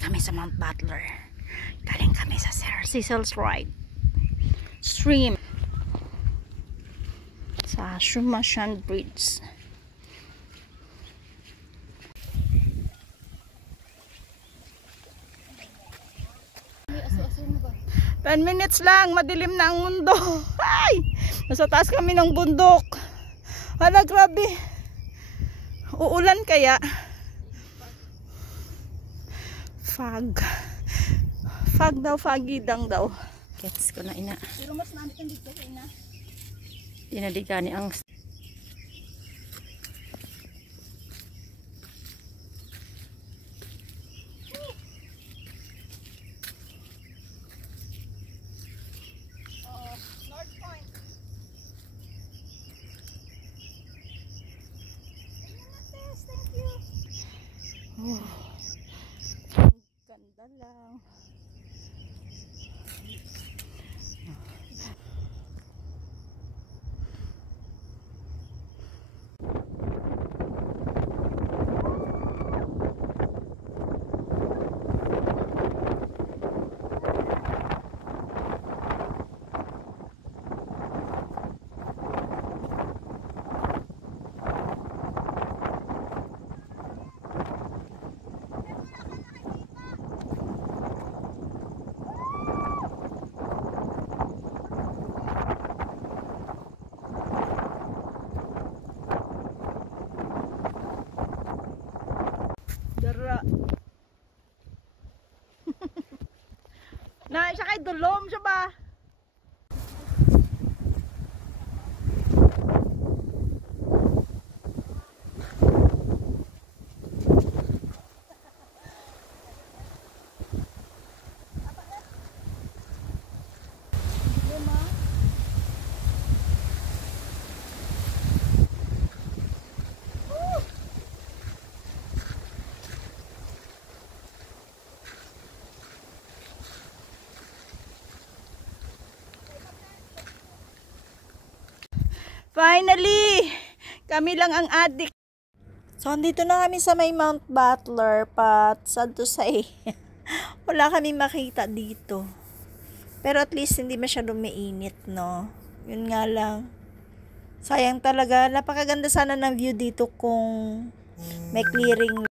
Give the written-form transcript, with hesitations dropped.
kami sa Mount Butler. Galing kami sa Sir Cecil's Ride Stream sa Shumashan Bridge. 10 minutes lang, madilim na ang mundo. Ay! Nasa taas kami ng bundok. Hala, grabe. Uulan kaya? Fog. Fog daw, foggy dang daw. Gets ko na ina. Pero mas namin kang dito sa ina. Dinadigani ang North Point. Thank you. oh. Ganda lang. Dara. Na, siya kay dulom siya ba? Finally! Kami lang ang adik. So, andito na kami sa may Mount Butler, but sad to say, wala kami makita dito. Pero at least hindi masyadong mainit, no? Yun nga lang. Sayang talaga. Napakaganda sana ng view dito kung may clearing.